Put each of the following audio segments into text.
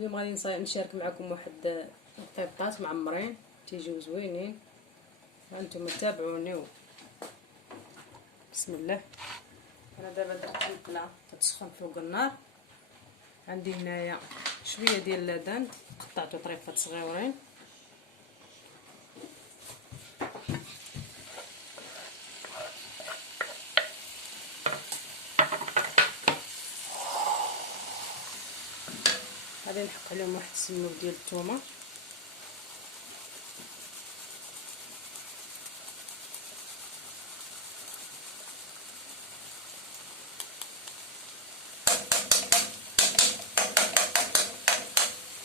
اليوم غادي نشارك معكم واحد القيطات معمرين تيجيو زوينين. هانتوما تابعوني. بسم الله. انا دابا درت المقله كتسخن فوق النار. عندي هنايا شويه ديال اللبن قطعته طريفات صغيورين، غادي نحط عليهم واحد السنوب ديال الثومه،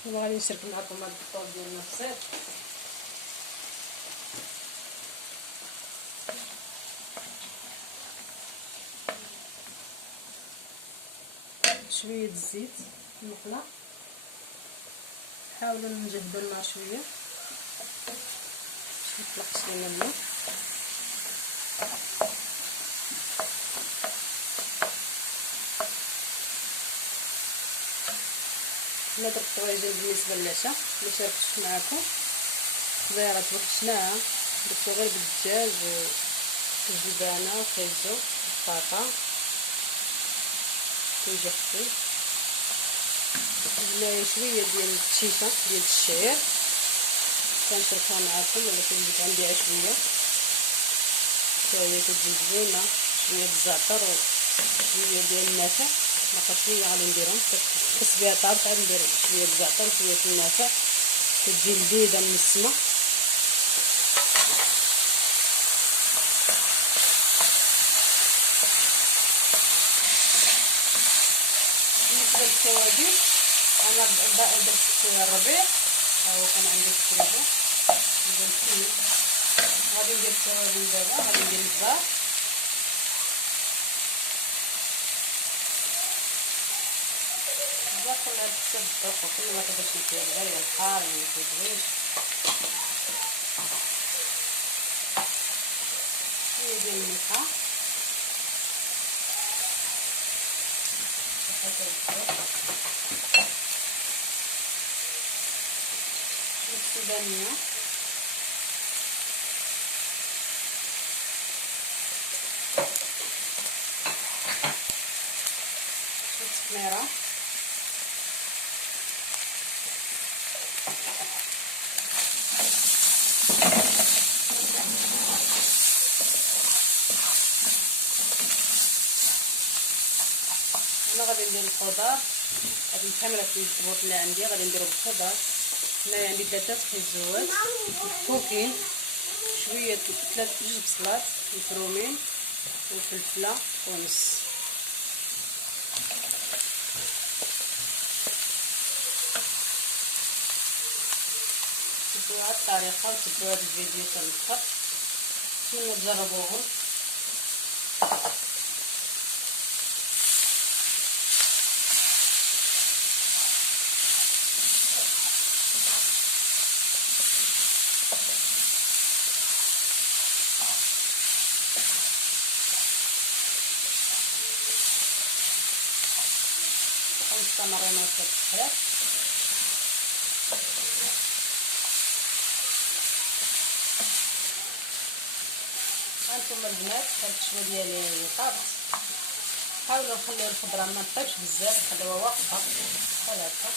وغادي نشارك معكم هاد البطاط ديالنا بسيط. شويه الزيت في المقله، حاولوا نجهدوا النار شويه باش ميطلقش لينا الماء. انا درت الطواجن بالنسبه للعشاء اللي شاركتش معكم، خضيره توحشناها، درتو غير بالدجاج والجبانه وخيزو والبطاطا كيجي خفيف. هنايا شويه ديال التشيشه ديال الشعير كنشركها معكم، ولا كنجيب عندي عشويه حتى هي كتجي زوينه. شويه الزعتر وشويه ديال النافع، ناقص شويه غادي نديرهم كتحس بها طابت، عاد ندير شويه الزعتر وشويه النافع كتجي لذيذه من السما. بالنسبه للتوابل انا درت شويه الربيع، ها هو كان عندي الكريبه الفلفل. غادي ندير التوابل دابا، غادي ندير البزار، البزار كلها حسب الذوق، وكل ما تبغيش ندير غير الحار ما تبغيش. شويه ديال الملحه حسب الذوق، السودانيه والتحميره، انا غادي ندير الخضار، غادي نحمر في الخبوط اللي عندي، غادي نديرو بالخضار. هنايا عندي 3 خيزوات مفكوكين، شويه 2 بصلات مفرومين وفلفله ونص. تبعوا هاد الطريقه وتبعوا هاد الفيديو حتى الاخر، نتمنى تجربوهم. ونستمروا في التحرير. هانتوما البنات هاد الشوا ديالي طابت، حاولوا نخليو الخضره ما تطيبش بزاف، خليوها واقفه بحال هكا.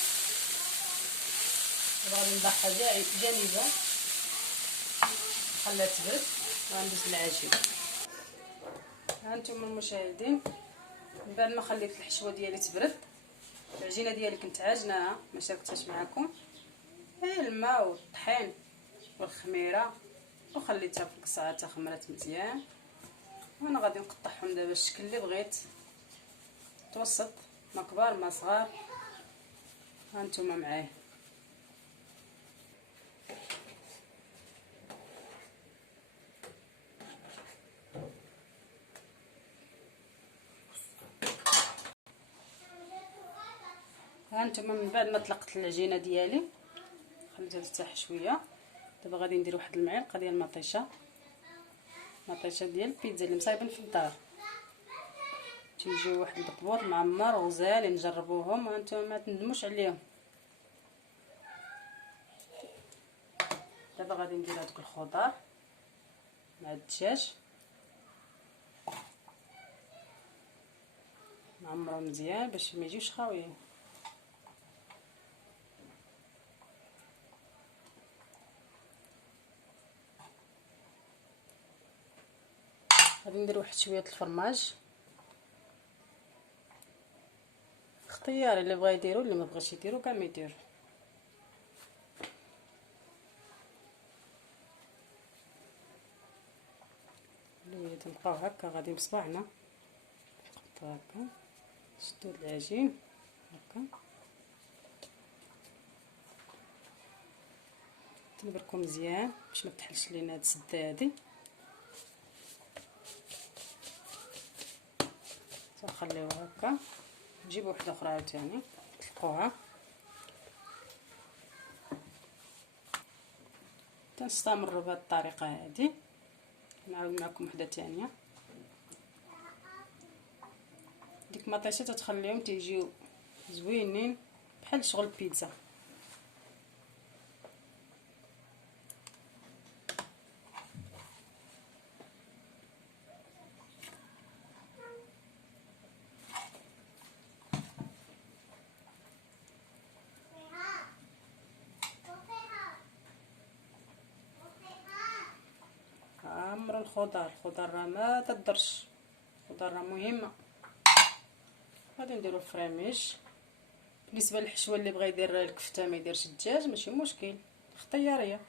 غادي نضعها جانبا نخليها تبرد وغندوز العجين. هانتوما المشاهدين، من بعد ما خليت الحشوه ديالي تبرد، العجينه ديالي كنت عاجناها ما شاركتهاش معكم، الماء والطحين والخميره وخليتها في القصعه حتى خمرات مزيان. وانا غادي نقطعهم دابا الشكل اللي بغيت، متوسط ما كبار ما صغار، هانتوما معايا. هانتوما من بعد ما طلقت العجينه ديالي خليتها ترتاح شويه، دابا غادي ندير واحد المعلقه ديال المطيشه ديال البيتزا اللي مصايبين في الدار. تيجيو واحد البطبوط معمر وغزالين، نجربوهم وانتم ما تندموش عليهم. دابا غادي ندير هذوك الخضار مع الدجاج، نعمرهم مزيان باش ما يجيوش خاويين. غادي ندير واحد شويه الفرماج اختياري، اللي بغى يديرو اللي ما بغاش يديرو كاع ما يديرو. اللي تنبقاو هكا غادي بصباعنا نحطو هكا، نشدو العجين هكا، تنبركو مزيان باش ما تحلش لينا هاد السده هادي. تنخليوها هكا، نجيبو وحده اخرى عاوتاني نطلقوها. تنستمروا بهذه الطريقه هذه. نعاود معكم وحده ثانيه. ديك المطيشه تتخليهم تيجيو زوينين بحال شغل البيتزا. عمرو الخضر راه ما تضرش، الخضر راه مهمه. غادي نديرو الفريميش. بالنسبه للحشوه اللي بغى يدير الكفته ما يديرش الدجاج ماشي مشكل، اختياريه.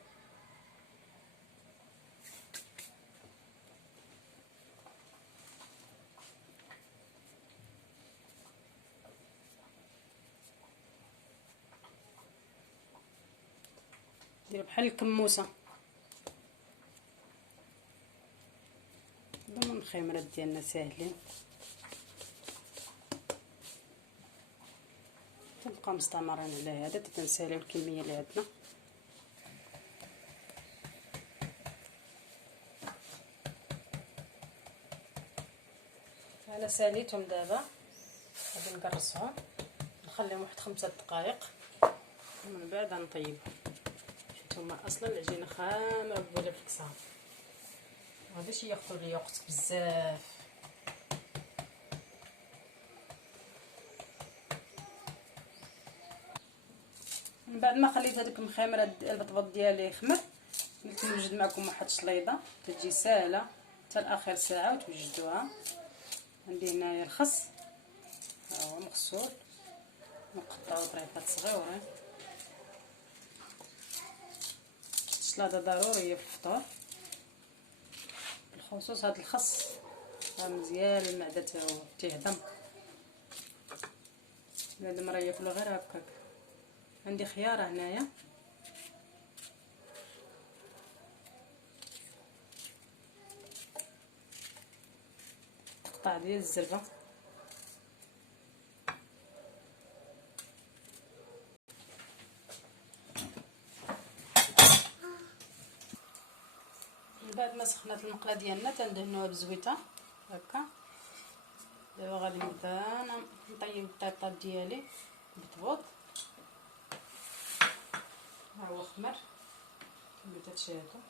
دير بحال الكموسه. هادو الخمرات ديالنا ساهلين، تنبقاو مستمرين على هذا تنساليو الكميه اللي عندنا. انا ساليتهم دابا، غادي نقرصهم نخليهم واحد 5 دقائق ومن بعد نطيبهم. نتوما اصلا العجينه خامره بولا في الكسار، مغاديش ياخذوا ليا وقت بزاف. من بعد ما خليت هذيك المخمره البطبط ديالي يخمر، قلت نوجد معكم واحد الشليضه تجي ساهله حتى لاخر ساعه وتوجدوها. عندي هنايا الخس ها هو مغسول، نقطعو طريفات صغيورين. الشلاضه ضروريه في الفطور، بالخصوص هذا الخس راه مزيان للمعده تا هو تيهضم. بنادم راه ياكلو غير هكاك. عندي خياره هنايا، قطع ديال الزربه، من بعد ما سخنات المقله ديالنا تندهنوها بزويته هكا. دابا غادي نبدا نطيب الطيبطات ديالي بطبوط. ها هو خمر كما تشاهدوا.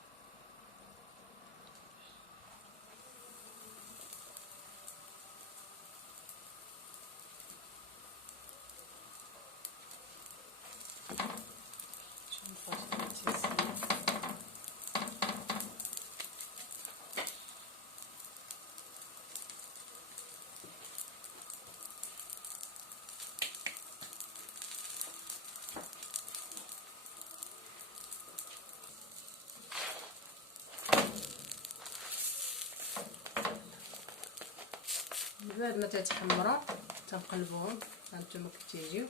من بعد ما تتحمروا تنقلبوهم هانتوما كتيجيو.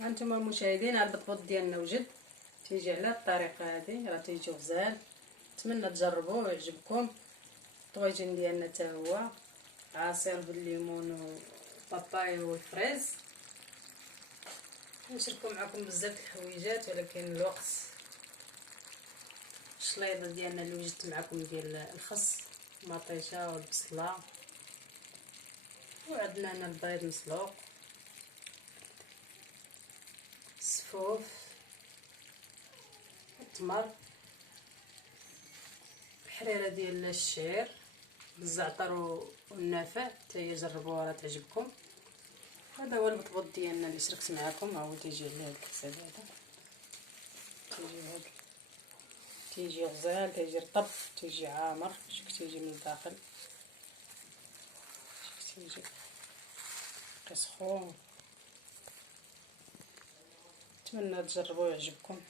هانتوما المشاهدين البطبوط ديالنا وجد، تيجي على الطريقه هذه راه تيجيو غزال. نتمنى تجربوه ويعجبكم. الطويجين ديالنا حتى هو عصير بالليمون والباباي والفريز. نشاركو معكم بزاف الحويجات ولكن الوقت. الشليضه ديالنا اللي وجدت معكم ديال الخس مطيشه والبصله، وعندنا هنا البيض مسلوق. الكرفوف، التمر، الحريره ديال الشعير بالزعتر والنافع، حتى هي جربوها راه تعجبكم. هذا هو البطبوط ديالنا اللي شركت معكم، ها هو تيجي على هذا الكساب، هذا تيجي غزال، تيجي رطب، تيجي عامر، شوف تيجي من الداخل، شوف تيجي كيسخون. نتمنى تجربوه يعجبكم.